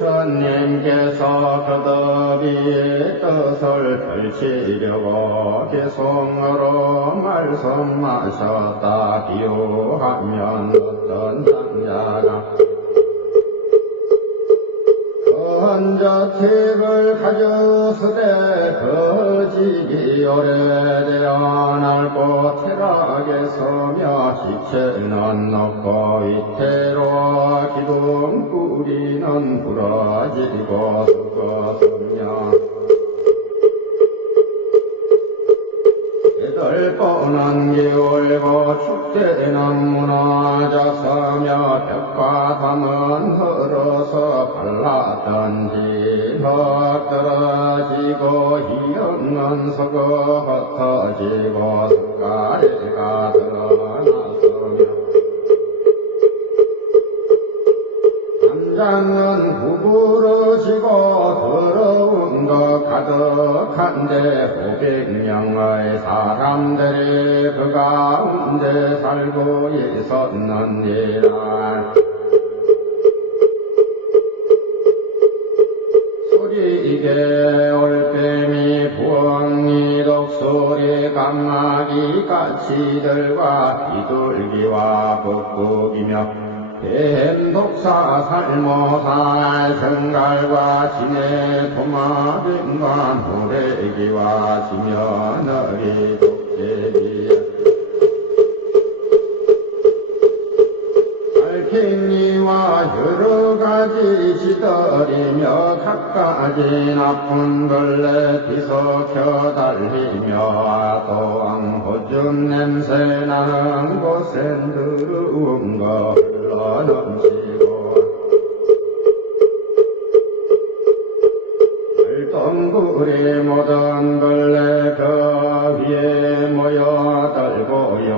부처님께서 거듭이 뜻을 펼치려고 개송으로 말씀하셨다. 비유하면 어떤 장자가 헌저책을 가졌으되 그 집이 오래되어 넓고 태락에 서며 시체는 높고 위태로워 기둥 뿌리는 부러지고 썩었으며 뜰보는 기울고 축제는 무너졌으며 벽과 담은 흘러서 발라던지 헛떨어지고 희영은 서거 흩어지고 석가래가 드러났으며 담장은 구부러지고 더러운 것 가득한데 500명의 사람들이 그 가운데 살고 있었느니라. 소리게 올빼미 부엉이 독수리 까마귀 까치들과 비둘기와 북극이며 뱀, 독사, 살모살, 정갈과 진해, 도마뱀과 노래기와 지며느리, 독제비 알팽이와 여러가지 지들이며 각가지 나쁜 벌레 비석혀 달리며 또한 호준 냄새 나는 곳엔 더러운 거 넘치고 벌덩굴이 모든 벌레 그 위에 모여들고요.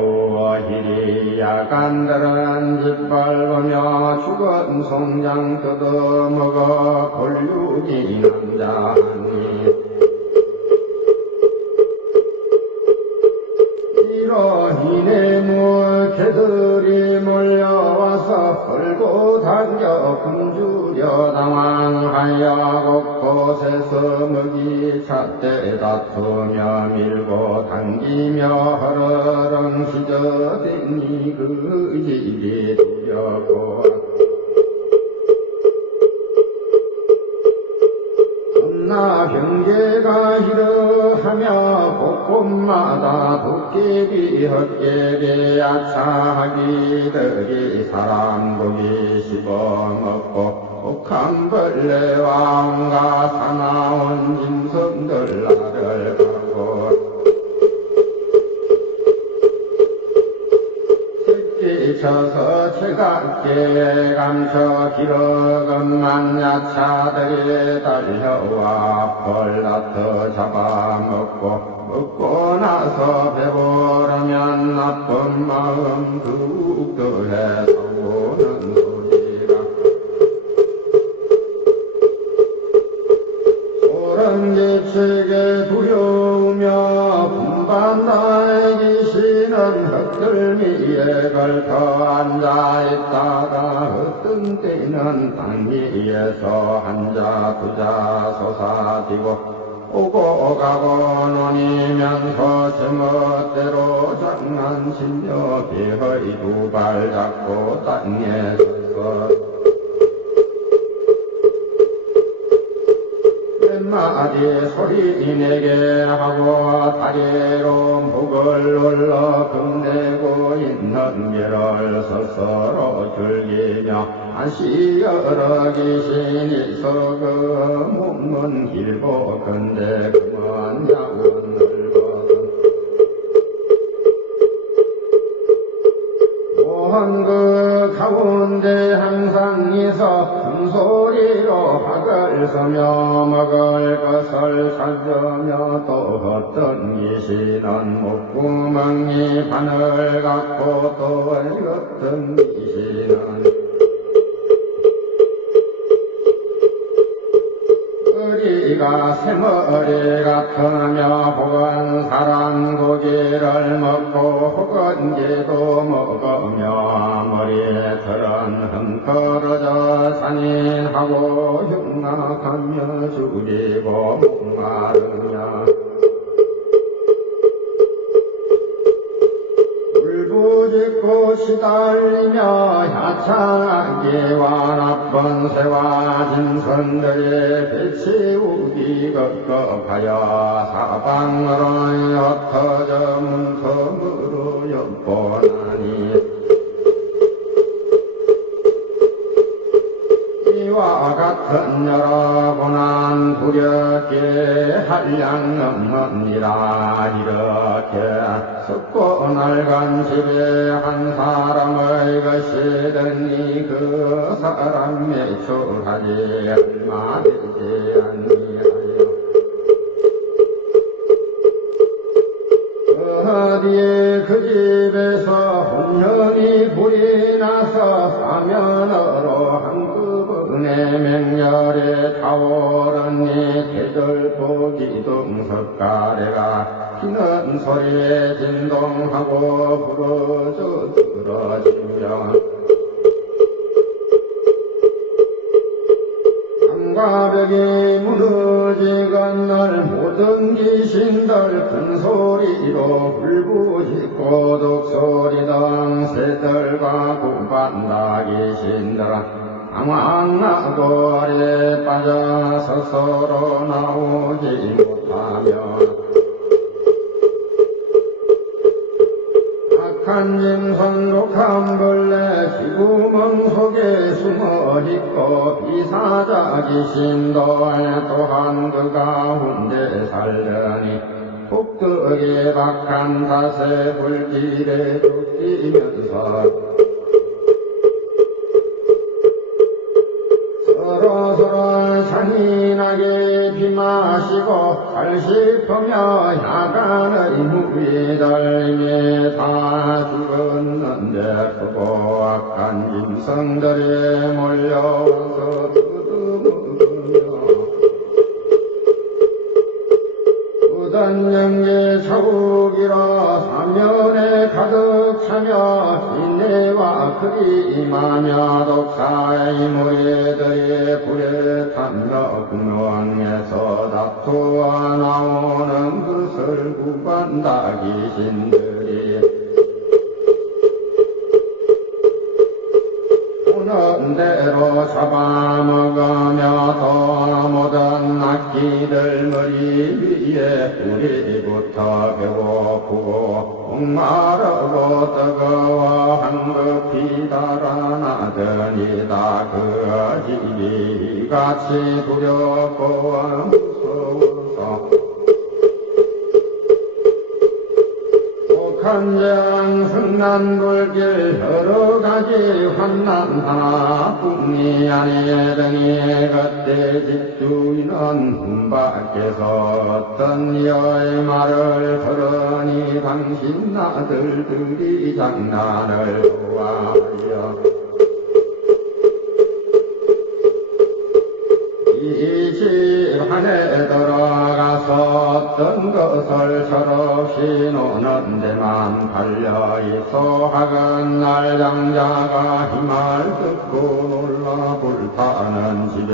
이리 야간들은 짓밟으며 죽은 송장 뜯어먹어 골육이 남자하니 이러히내 물개들이 몰려와서 끌고 당겨 굶주려 당황하여 곳곳에서 먹이 찾되 다투며 밀고 당기며 허러렁 시저대니 그 집이 두렵고 나 경계가 이러하며 곳곳마다 도깨비 헛개비 야차하기들이 사람 고기 씹어먹고 옥한벌레와 온갖 사나운 짐승들 나를 가고 새끼쳐서 채갑게 감춰 기러건만 야차들이 달려와 벌다터 잡아먹고 먹고 나서 배부르면 나쁜 마음 뚝뚝해 오는 소리가 소름끼치게 두려우며 분반나의 귀신은 흙들미에 걸터 앉아있다가 어떤 때는 땅 위에서 한자 두자 솟아지고 오고 가고 논이면서 제멋대로 장난치며 비허이 두 발 잡고 땅에 섰어 몇 마디 소리 내게 하고 다리로 목을 눌러 겁내고 있는 게를 스스로 즐기며 한시 여러 귀신이 있어 그 몸은 길고 근데 그만 야원 넓거든 모한 그 가운데 항상 있어 큰 소리로 학을 서며 먹을 것을 찾으며 또 어떤 귀신은 목구멍이 바늘 같고 또 어떤 귀신은 머리가 새머리 같으며 혹은 사람 고기를 먹고 혹은 개도 먹으며 머리에 털은 흠떨어져 잔인하고 흉악하며 죽이고 목마르냐 울부짖고 시달리며 야창하기와 나쁜 새와 짐승들의 배치우기 급급하여 사방으로 흩어져 문틈으로 엿보나니 이와 같은 여러 고난 두렵게 한량 없느니라. 이렇게 썩고 낡은 집에 한 사람의 것이더니 그 사람 매출하지 얼마 되지 아니하여 어디에 그 집에서 혼연이 불이 나서 사면으로 한꺼번에 맹렬에 타오르니 대절보 기둥석가래가 피는 소리에 진동하고 부러져 들어지며 삼가벽이 무너지건 날 모든 귀신들 큰 소리로 불부짖고 독소리 등 새들과 구반다 귀신들아 방황하고 아래 빠져서 서로 나오지 못하며 악한 짐승 독한 벌레 쥐구멍 속에 숨어있고 비사자 귀신도 또한 그 가운데 살려니 폭덕에 박한 닷새 불길에 쫓기면서 서로 잔인하게 비마시고 살씹으며 야간의 무리들임에 다 죽었는데 크고 악한 짐승들이 몰려와서 뜯어먹으며 무단 영계 차우기로 사면에 가득 차며 인내와 그리 임하며 독사의 무리들이 불에 타며 궁원에서 다투어 나오는 것을 구간다 귀신들이 오는 대로 잡아먹으며 또 모든 악기들 머리 위에 뿌리부터 배고프고 목마르고 뜨거워 한급히 달아나더니 다 그 집이 같이 두렵고 무서워서 독한장 승난불길 여러가지 환난 하나뿐이 아니더니 그때 집주인은 문 밖에서 어떤 이의 말을 들으니 당신 아들들이 장난을 좋아하여 이 집 안에 들어가서 어떤 것을 철없이 노는 데만 달려있어 하건 날 장자가 힘을 듣고 놀라 불타는 집에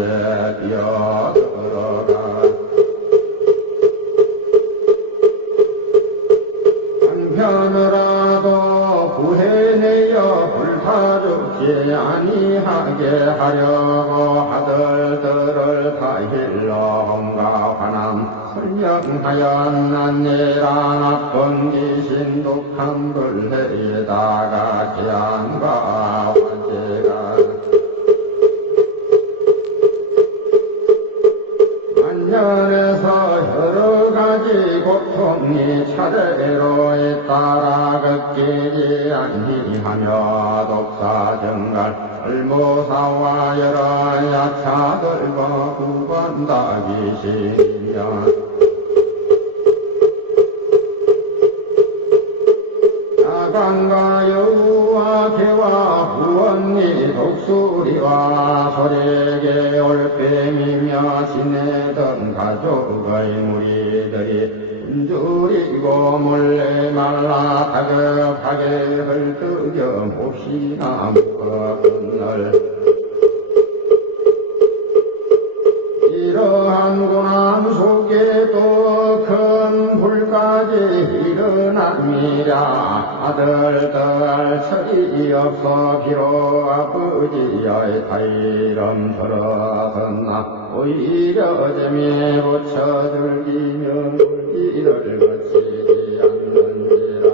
뛰어들어가 한편으로도 구해내어 불타 죽지 아니하게 하려고 아들들을 다 일러온가 화남 설명하였느니라. 나쁜 귀신 독한 벌레에다가 재앙과 화재가 만년에서 여러가지 고통이 차례로 따라 걷기지 아니하며 독사정갈 을모사와 여러 야차들과 구반다 귀신이야 야간과 여우와 개와 부언니 독수리와 소래게 올빼미며 지내던 가족의 무리들이 굶주리고 몰래 말라 다급하게 헐떡여 몹시나 먹었날 아니랴 아들들 철이 없어 비록 아버지의 타이름 들어섰나 오히려 재미에 붙여 즐기며 물기를 거치지 않는지라.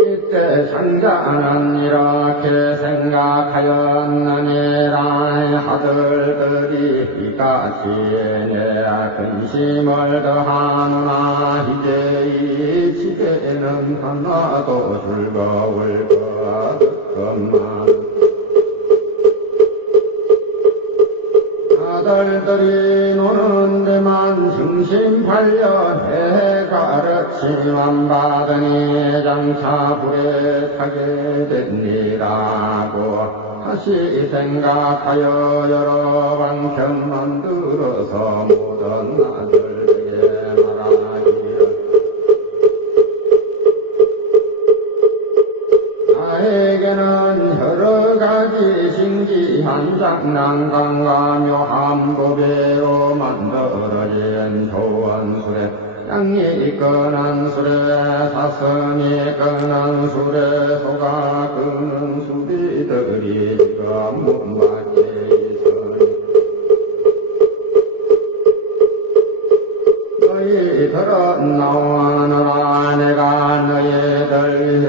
이때 장자는 이렇게 생각하였느니라. 아들들이 이같이 내 근심을 더하노나 이제 이 집에는 하나도 즐거울 것 없건만 아들들이 노는 데만 중심팔려 해가르침만 받으니 장차 불에 타게 되니라고 다시 생각하여 여러 방편 만들어서 모든 아들에게 말하기를 나에게는 여러 가지 신기한 장난감과 묘한 보배로 만들어진 좋은 수레, 양이 끄는 수레, 사슴이 끄는 수레, 소가 끄는 수리들이 지금 문밖에 있으니 너희들은 나오느라 내가 너희들 위해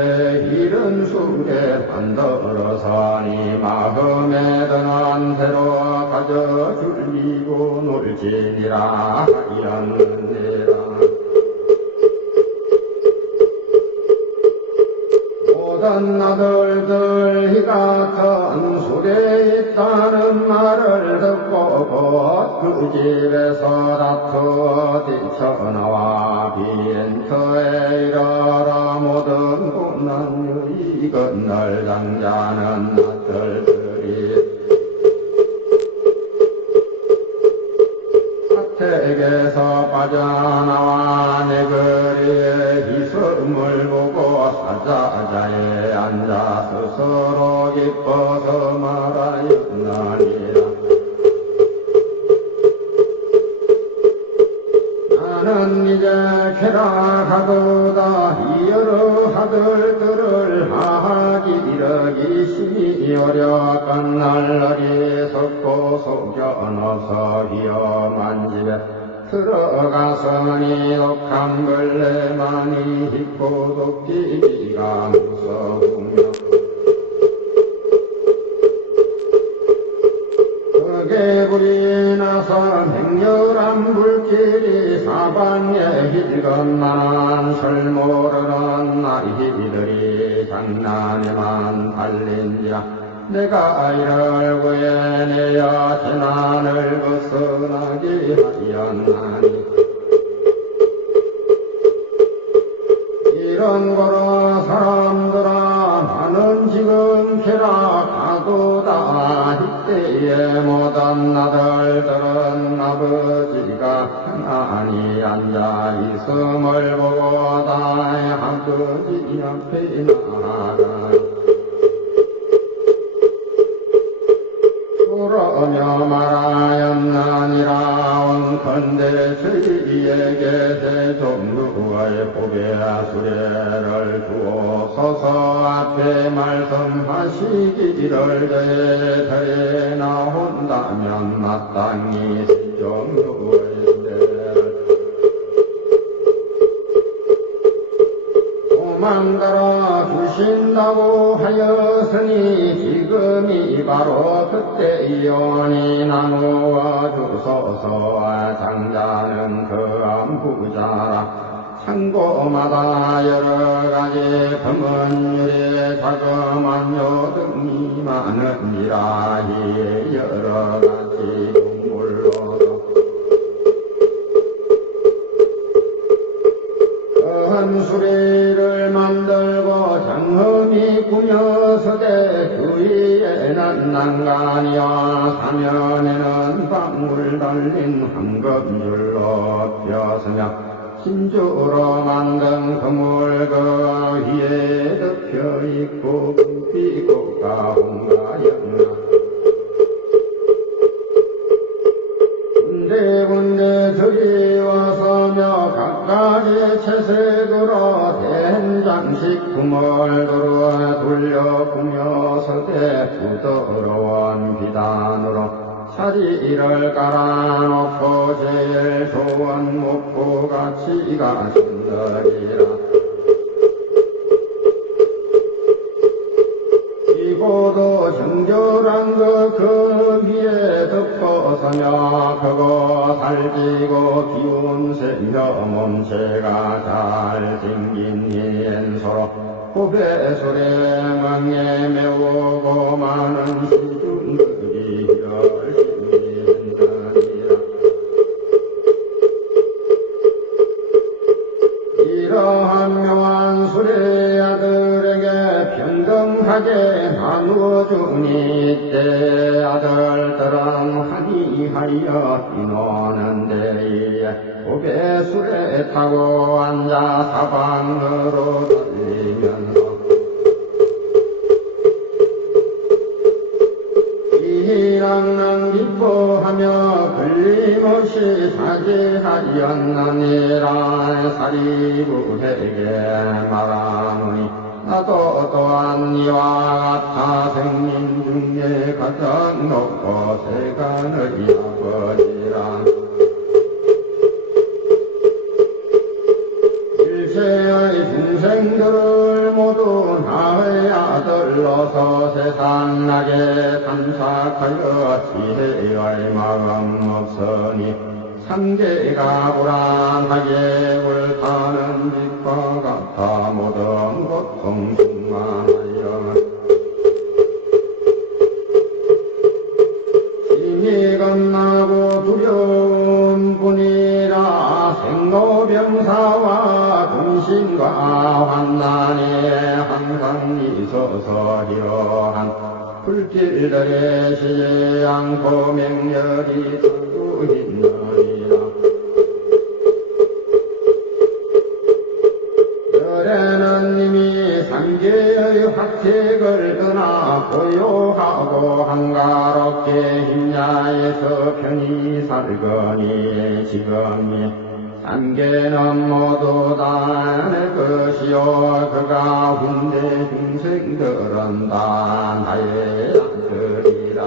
이른 수레 만들어서니 마음에 드는 대로 가져 즐기고 놀지니라 하였느니라. 모든 아들들 이 같은 수레에 있다는 말을 듣고 곧 그 집에서 다투어 뛰쳐나와 빈터에 이르러 모든 고난의 건널 장자는 아들들이 사택에서 빠져나와 내 거리에 희섬을 보고 사자자에 앉아 스스로 기뻐서 말하였나니라. 나는 이제 쾌락하도다. 이 여러 아들들을 하기 이르기 심히 어려운 날날이 섰고 속여넣어서 위험한 집에 들어가서니 독한 벌레만이 있고 도끼기가 무서우며 흙에 불이 나서 맹렬한 불길이 사방에 힐건만한 설 모르는 아이들이 장난에만 달린지라. 내가 이를 구해내야 재난을 벗어나게 하였나니 이런 거로 사람들아 나는 지금 쾌락하도다. 이때에 모든 아들들은 아버지가 가만히 앉아 있음을 보고 다 아버지 앞에 나아가 그러며 말하였나니라. 원컨대 저희에게 대종루의 보배 수레를 주옵소서. 앞에 말씀하시기를 저희들에 나온다면 마땅히 대종루의 도망가라 주신다고 하였으니 지금이 바로 그때이오니 나누어 주소서. 장자는 그한 부자라. 창고마다 여러 가지 검은 유리 자그만 요등이 많으니라. 이 여러 가지 동물로도 큰 수레를 만들고 장엄이 꾸며서되 그 위에는 난간이와 사면에는 방울 달린 황금률로 펴서며 진주로 만든 그물 그 위에 덮여있고 금빛 가운가 영나 군데군데 들이 와서며 대색으로 된장식 kum을 돌려 꾸며서대 부드러운 비단으로 자리를 깔아놓고 제일 좋은 목포같이 가신다리라. 이고도 정결한 그 위에 덮어서며 그거 살지고 기운 세며 몸체가 잘생긴 인서로 고배솔에 망에 메우고 많은 시중들이 열심히 한다니라. 이러한 묘한 수레 아들에게 평등하게 나누어주니 때 아들들은 항의하여 뛰노는 데에 고배수레 타고 앉아 사방으로 달리면서 이랑랑 기뻐하며 걸림없이 사지하였느니라. 사리부에게 말하노니 나도 또한 이와 같아 생민 중에 가장 높고 세간의 아버지라. 일체의 중생들을 모두 나의 아들로서 세상나게 탐삭하여 지혜의 마음 없으니 삼계가 불안하게 불타는 빛과 같아 모든 고통 충만하여 힘이 겁나고 두려운 뿐이라. 생로병사와 근심과 환난에 항상 있어서 이러한 불길들에 쉬지 않고 맹렬히 살고 있느니라. 열에는 이미 삼계의 확책을 떠나 고요하고 한가롭게 힘야에서 편히 살거니 지금이 삼계는 모두 다 내 것이요 그가 훈대 중생들은 다 나의 아들이라.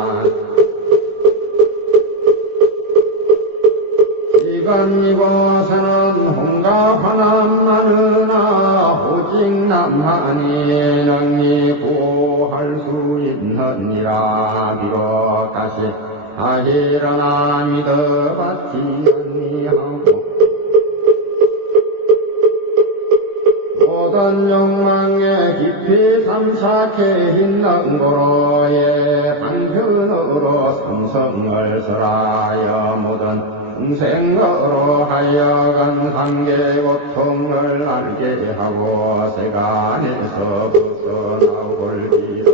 지금 이곳에는 홍가 화남 많으나 오직 남만이 능히 구할 수 있느니라. 비록 다시 하리라나 믿어봤지 아니하고 모든 욕망에 깊이 삼삭해 있는 고로에 방편으로 삼성을 설하여 모든 중생으로 하여간 삼계 고통을 알게 하고 세간에서 벗어나올 길을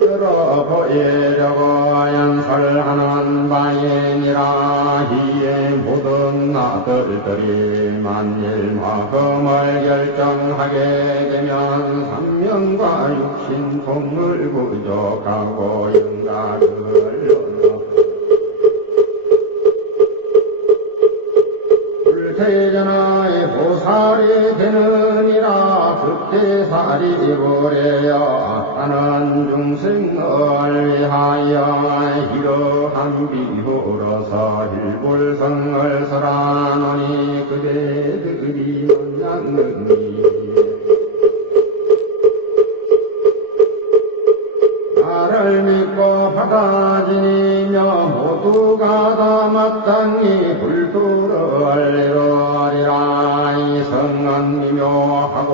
열어보이려고 연설하는 바이니라. 이에 모든 아들들이 만일 마음을 결정하게 되면 삼명과 육신통을 부족하고 영가를 얻어 불태전의 보살이 되느니라. 그때살이 보래여 하는 중생을 위하여 이러한 비유로서 일불성을 설하노니 그대들이 만났느니 나를 믿고 받아지니며 모두가 다 마땅히 불도를 이루리라. 이 성은 미묘하고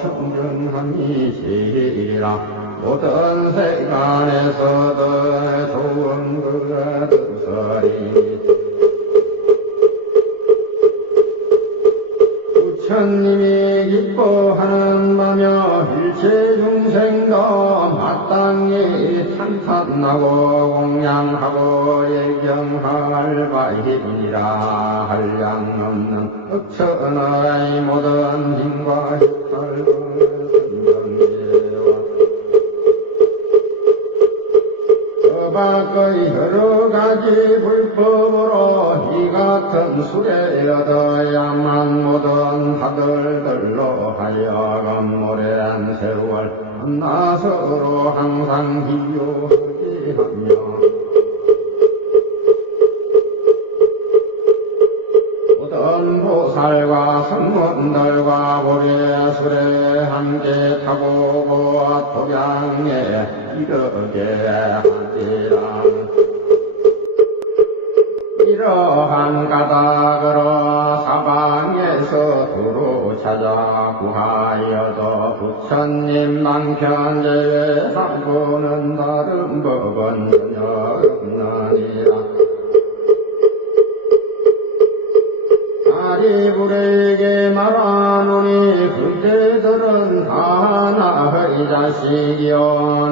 청정함이 시리라. 모든 세간에서도 좋은 그릇서리 부처님이 기뻐하는 바며 일체 중생도 마땅히 찬탄하고 공양하고 예경할 바이니라. 한량 없는 억천의 모든 힘과 혈탈과 선정예와 밖의 여러 가지 불법으로 이 같은 술에 얻어야만 모든 하들들로 하여금 오랜 세월 만나서로 항상 비교하게 하며 모든 보살과 성문들과 고래술에 함께 타고 독양에 이르게 하리라. 이러한 까닭으로 사방에서 두루 찾아 구하여도 부처님 남편 제외 살고는 다른 법은 전혀 없느니라. 사리불에게 말하노니 그대들은 다 나의 자식이여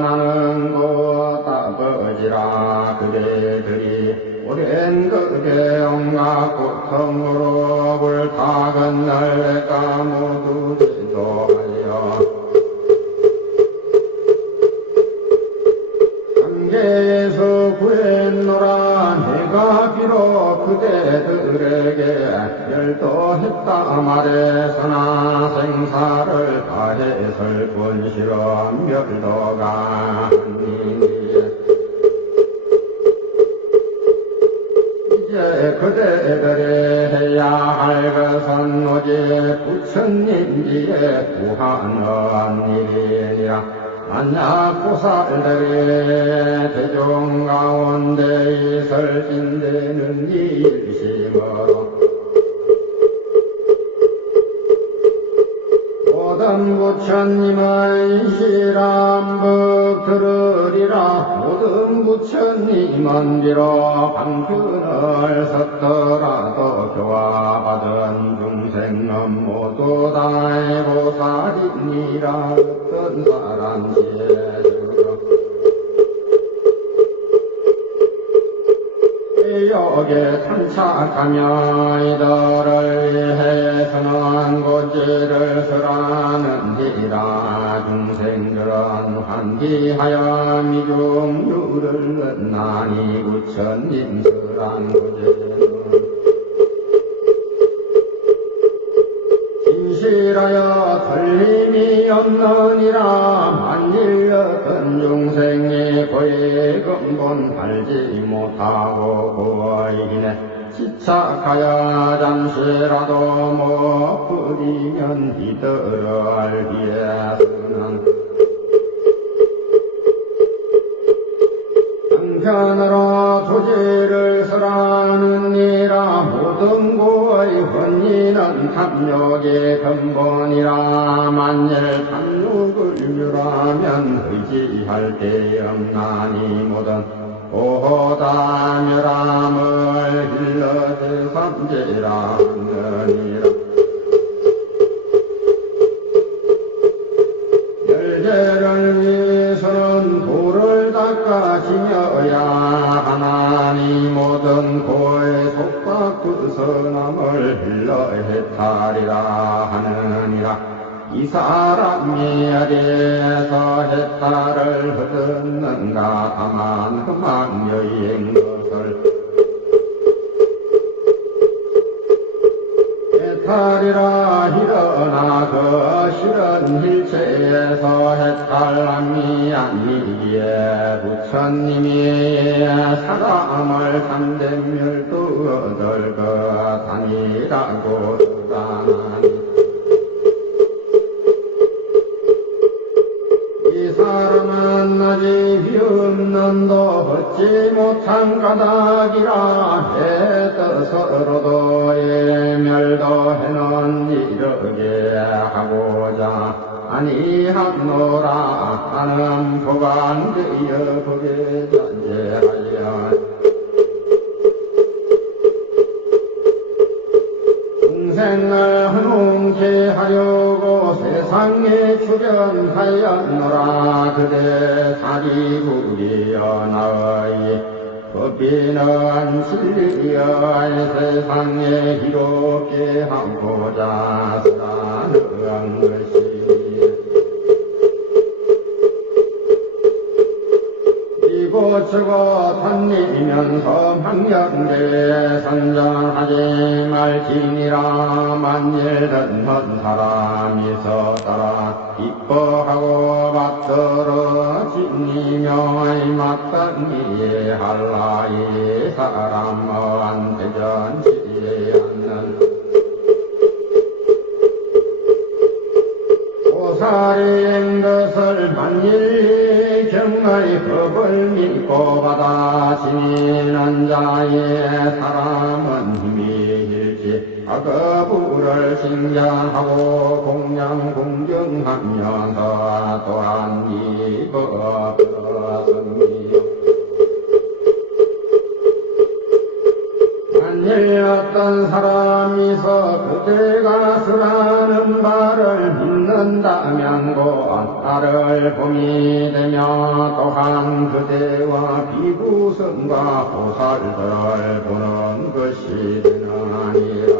나는 곧 아버지라. 그대들이 오랜 그대 온갖 고통으로 불타건 날래가 모두 제도하여 삼계에서 구했노라. 내가 비록 그대들에게 멸도했다 말해서나 생사를 다해설 본시로 멸도가 아니니 이제 그대들이 해야 할 것은 오직 부처님 뒤에 구하는 일이니라. 만약 보살들이 대중 가운데 이설진되는 일심으로 모든 부처님의 실함법 들으리라. 모든 부처님은 비록 방편을 섰더라도 교화받은 중생은 모두 다 보살이니라. 어떤 사람지에도 여기에 탄착하며 이들을 위해서는 고지를 설하는지라. 중생들은 환기하여 미중유를 얻나니 부처님 설한 고지는 진실하여 틀림이 없느니라. 만일 어떤 중생이 그의 근본 알지 못하고 그의 지착하여 잠시라도 못 부리면 이들을 위해서는 한편으로 도지를 설하느니라. 모든 고의 혼인은 탐욕의 근본이라. 만일 탐욕을 멸하면 의지할 데 없나니 모든 오호다 멸함을 일러제 삼재라 하느니라. 열제를 위해서는 도를 닦아지며야 하나니 모든 고의 속박 그 선함을 일러 해탈이라 하느니라. 이 사람이 어디에서 해탈을 얻었는가. 다만 흠악여인 것을 해탈이라. 일어나 그 실은 일체에서 해탈함이 아니기에 부처님이 사람을 참된 멸도 얻을 것 아니라고 주장하니 이 사람은 아직 비없는도 얻지 못한 까닭이라. 해떠서로도 멸도해는 이르게 하고자 아니하노라 하는 보관되어 보게 잔재하여 중생을 헌웅케 하려고 세상에 출연하였노라. 그대 사리부리여 나의 법비는 진리여 세상에 희롭게 하고자 쓰라는 것이 이곳 이곳저곳 다니면서 망령대 선전하지 말지니라. 만일 듣는 사람이 서따라 이뻐하고 받들어 진이며 맞던 이에 할라이 사람은 대전치지 않는 고사리인 것을 만일 경의 법을 믿고 받아 지니는 자의 사람은 힘이 일지 악업을 칭찬하고 공양 공경하면서 또한 이 법을 섬기요. 만일 어떤 사람이서 그대가 쓰라는 바를 믿는다면 곧 나를 봄이 되며 또한 그대와 비구성과 보살들을 보는 것이 되나니라.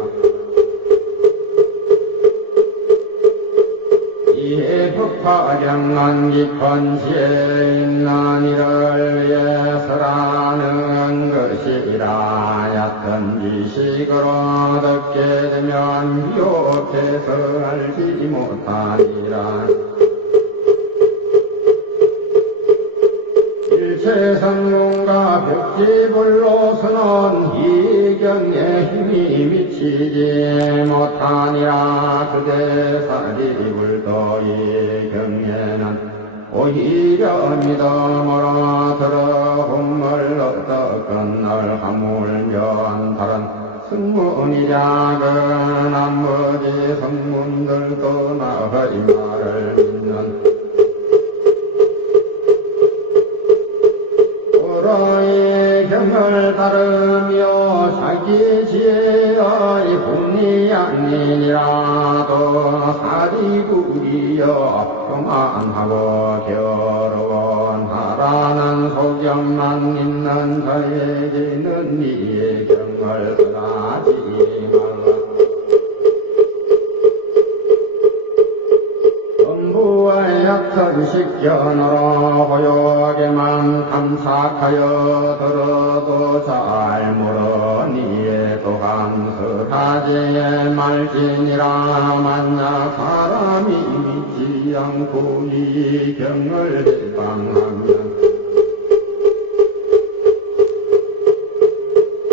이에 법화경한 깊은 지혜 있는 이를 위해서라는 것이라. 얕은 지식으로 듣게 되면 미혹해서 알지 못하니라. 일체성공과 벽지불로서는 이 경에 힘이 미치지 못하니라. 그대 사리불도 이 경에는 오히려 믿음으로 들어 본물 얻어건널 하물며 다른 성문이랴. 그 나머지 성문들도 나의 말을 믿는 오로의 경을 따르며 자기 지혜의 본이 아니니라도 사리구리여 교만하고 겨러운 하라는 소견만 있는 자에게는 이의 경을 떠나지 말라. 전부의 얕은 식견으로 고요하게만 탐삭하여 들어도 잘 모르니에 또한 설하지 말지니라. 만약 사람이 믿지 않고 이 경을 대방하면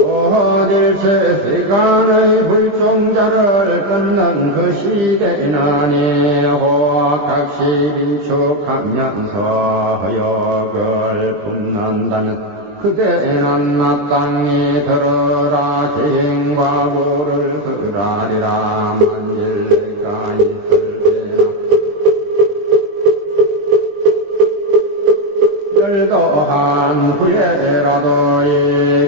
어딜세 세간의 불종자를 끊는 것이 되나니 호각시 일축하면서 허역을 품는다면 그대는 마땅히 들어라. 계행과보를 들으라리라. 만일 내가 있을때나 열도한 후에라도 이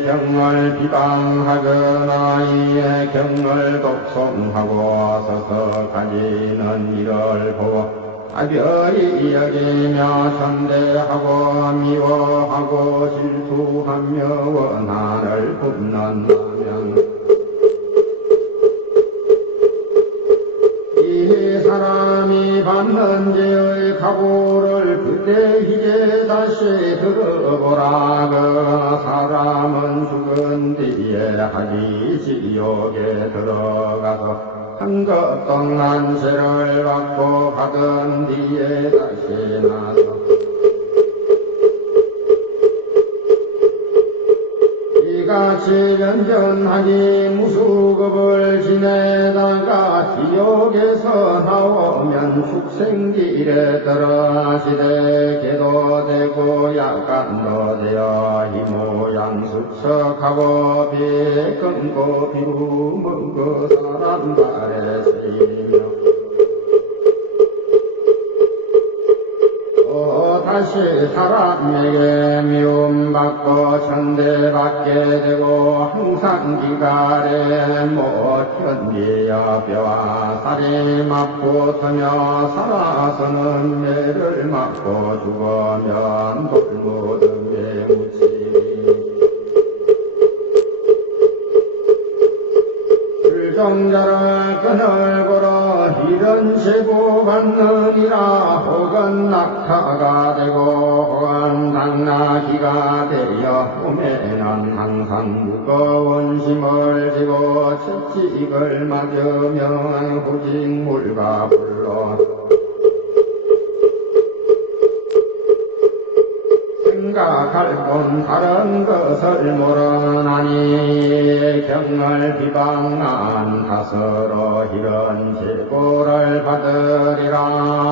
경을 비방하거나 이의 경을 독송하고 서서 가지는 이를 보고 아별히 여기며 천대하고 미워하고 질투하며 원한을 굽는다면 이 사람이 받는 죄의 각오를 그때 이제 다시 들어보라. 그 사람은 죽은 뒤에 하기 지옥에 들어가서 한것 동안 죄를 받고 받은 뒤에 다시 나서 이같이 연전하니 무수급을 지내다가 지옥에서 나오면 축생길에 들어가시되 개도 되고 약간도 되어 이 모양 수척하고 비 끊고 비구 먹고 사람 발에 쓰이며 다시 사람에게 미움받고 천대받게 되고 항상 기갈에 못 견디어 뼈와 살이 맞고 터며 살아서는 매를 맞고 죽으면 돌무덤에 묻히니 불종자를 끈을 걸어 이런 제보 받느니라 혹은 낙타가 되고 혹은 당나귀가 되어 몸에는 항상 무거운 짐을 지고 채찍을 맞으면 후직물과 불러 생각할 뿐 다른 것을 모르나니 경을 비방한 탓으로 이런 제보를 받으리라.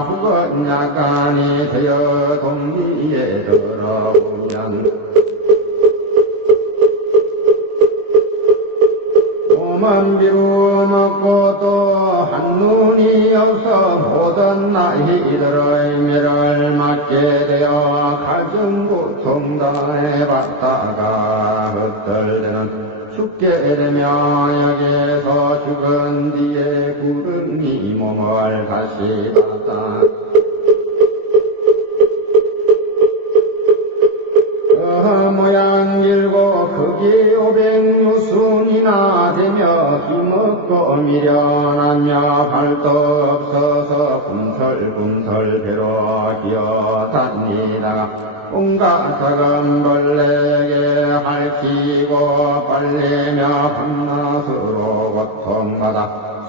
혹은 약간이 되어 동리에 들어오면 몸은 비루먹고 또 한눈이 없어 모든 나이들의 매를 맞게 되어 가진 고통 당해봤다가 헛들대는 죽게 되며 여기에서 죽은 뒤에 구름이 몸을 다시 받아 모양 길고 크기 500무순이나 되며 힘없고 미련하며 발도 없어서 꿈틀꿈틀 배로 기어다니다가 온갖 작은 벌레에게 핥히고 빨래며 밤낮으로 고통받아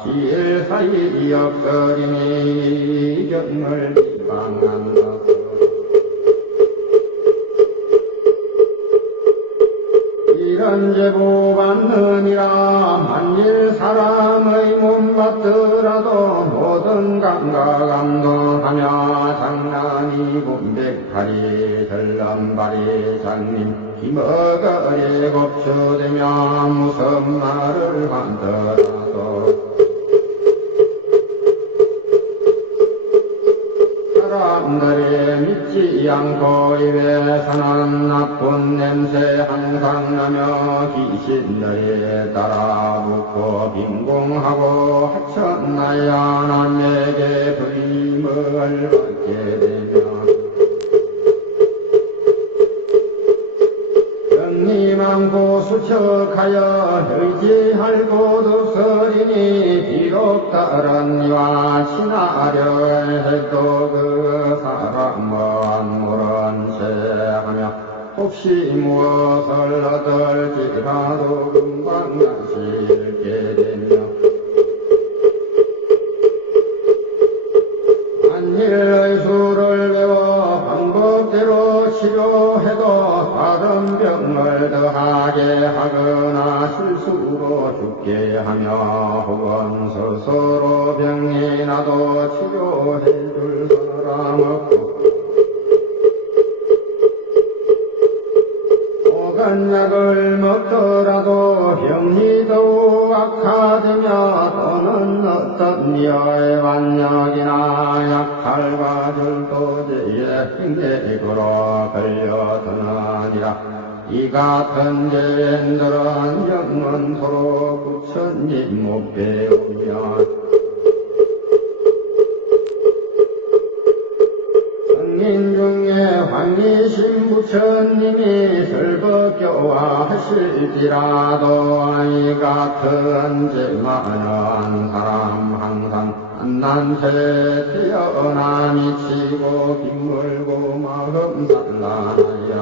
시일 사이 없어리니 경을 비방한다. 이런 제보 받느니라. 만일 사람의 몸 받더라도 모든 감각 감동하며 장난이 군백팔이 덜럼발이 장님 기머거리 곱추되며 무슨 말을 한더라도 사람들이 믿지 않고 입에서는 나쁜 냄새 항상 나며 귀신들이 따라 붙고 빈궁하고 하천나야 남에게 불임을 받게 되며 병이 많고 수척하여 의지할 곳 없으리니 비록 다른 이와 친하려 해도 그 사람은 모른 채하며 혹시 무엇을 얻을지라도 금방 다시 잃게 되며 만일의 수를 배워 방법대로 치료해도 다른 병을 더하게 하거나 실수로 죽게 하며 혹은 스스로 병이 나도 치료해줄 사람 없고 혹은 약을 먹더라도 병이 더욱 악화되며 또는 어떤 이의 반역이나 약탈과 절도죄의 행색으로 걸려드느니라. 이 같은 죄인들은 영원토록 부처님 못 배우며 성인 중에 황리신 부처님이 설법교화하실지라도 이 같은 죄 많은 사람 항상 한난새 태어나 미치고 빗물고 마음 산란하여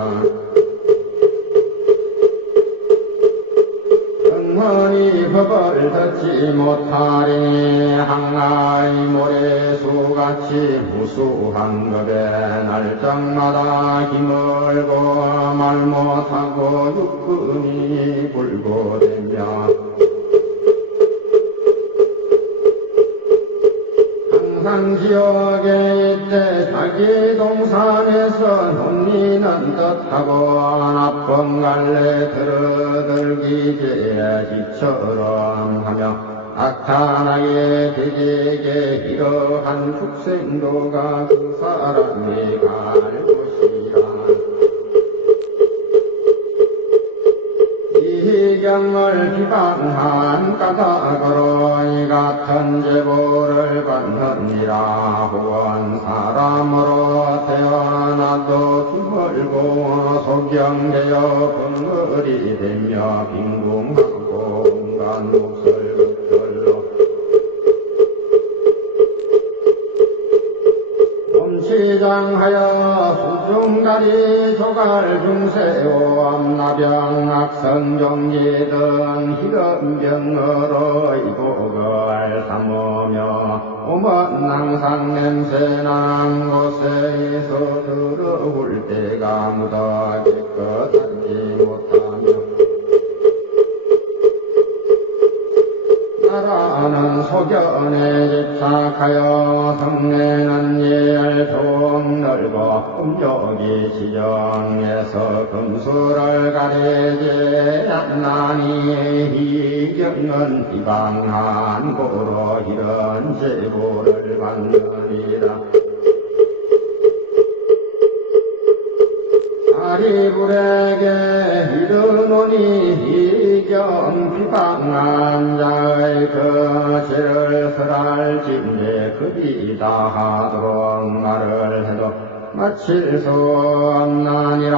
영원히 법을 듣지 못하리니 항아리 모래수같이 무수한 법에 날짜마다 기물고 말 못하고 육근이 불고되며 항상 지옥에 있대 자기 동산에서 논리는 뜻하고 나쁜 갈래 들어들기제 지처럼 하며 나타나게 되게 이러한 축생도가 그 사람이 갈 곳이라. 이 경을 비방한 까닭으로 이 같은 제보를 받느니라. 혹은 사람으로 태어나도 기벌고 소경되어 벙어리 되며 빈궁하고 온갖 몫을 극들로 일장하여 수중다리 조갈 중세오 암나병 악성정지 등 희름병으로 이복을 삼으며 오먼 낭상 냄새난 곳에서 들어올 때가 묻어 깨끗하지 못하며 나라는 소견에 집착하여 성내는 예좀 넓어 음욕이 지정해서 금수를 가리지 않나니 희경은 비방한 고로 이런 제보를 받느니라. 아리불에게 이르노니 희경 비방한 자의 그 죄를 설할 진제 급이다 하도록 말을 해도 마칠 수 없나니라.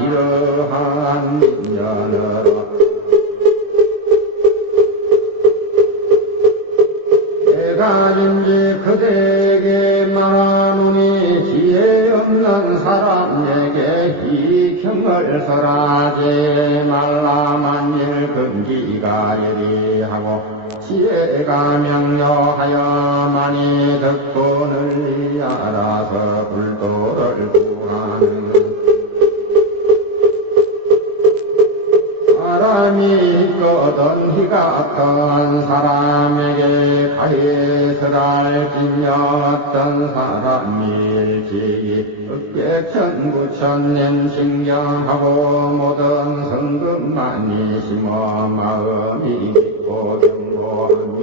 이러한 인연으로 내가 인지 그대에게 말하노니 지혜 없는 사람에게 희경을 설하지 말라. 만일 금기가 예리하고 지혜가 명료하여만이 듣고 널리 알아서 불도를 구하는 사람이 있거든 희 같은 사람에게 가해설할지며 어떤 사람일지 흑백천부천님 신경하고 모든 성급만이 심어 마음이 깊고 견고하며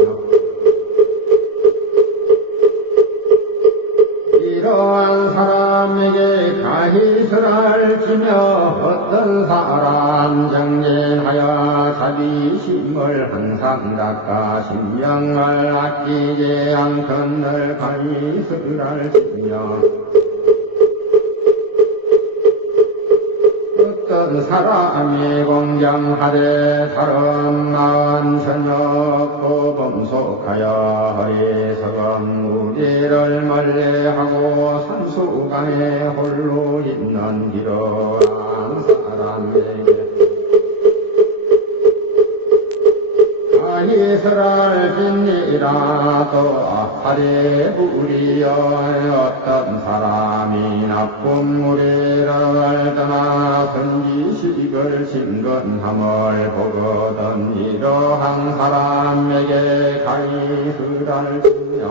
이러한 사람에게 가히설할지며 어떤 사람 정진하여 자비심을 항상 닦아 신명을 아끼지 않거늘 가히설할지며 어떤 사람이 공경하되 다른 마음 전혀 범속하여 어리석은 우리를 멀리하고 산수강에 홀로 있는 이러한 사람에게 가히설할지니라도 하리부리여 어떤 사람이 나쁜 무리를 떠나 선지식을 심근함을 보거든 이러한 사람에게 가히설할지며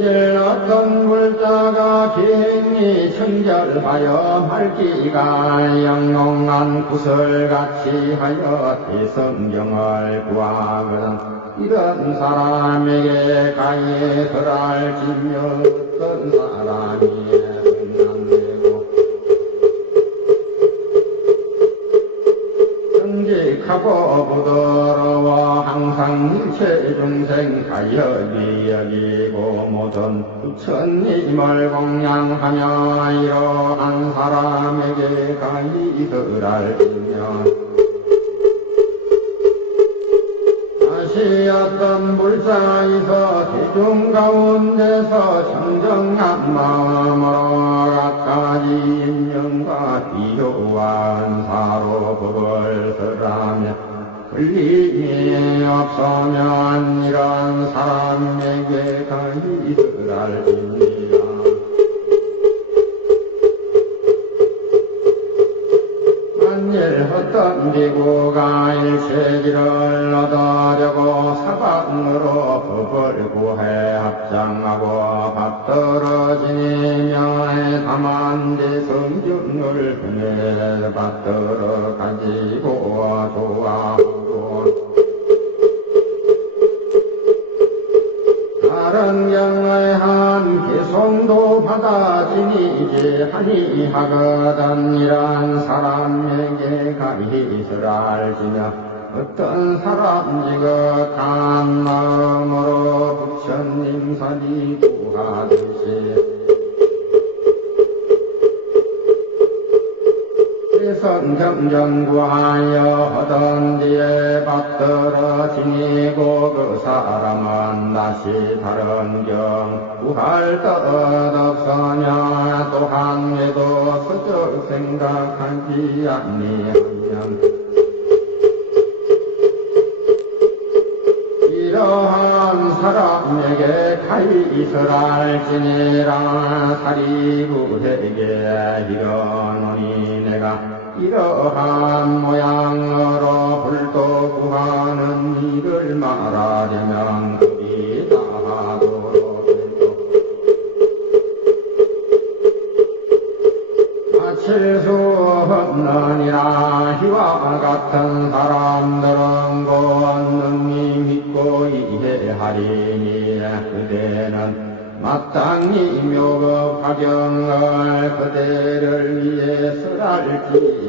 만일 어떤 물자가 갱이 청결하여 맑기가 영롱한 구슬같이 하여 대성경을 구하거든 이런 사람에게 가히설할지며 어떤 사람이 성난되고 정직하고 부드러워 항상 일체 중생 가여비 여기고 모든 부처님을 공양하며 이러한 사람에게 가히설할지며 다시 어떤 불사에서 대중 가운데서 청정한 마음으로 각가지 인명과 비교한 사로 법을 설하며 불림이 없으면 이런 사람에게 가히설할지니라. 만일 어떤 비구가 일체지를 얻으려고 사방으로 법을 구해 합장하고 받들어지니 명에 담은 데 성경을 흔해 받들어 가지고 좋아하고 다른 경의 한 개송도 받아지니지 아니하거든 이란 사람에게 가히설할지며 어떤 사람 지극한 마음으로 부처님 사리 구하듯이 대선 경전 구하여 하던 뒤에 받 떨어지니고 그 사람은 다시 다른 경 구할 것 없으냐 또한 외도 서적 생각하지 아니하면 이러한 사람에게 가이설할지니라 사리부에게 이러노니 내가 이러한 모양으로 불도 구하는 일을 말하려면 그리 다하도록 마칠 수 없느니라. 이와 같은 사람들은 권능이 믿고 이해하리니 그대는 마땅히 묘법 화경을 그대를 위해 설할지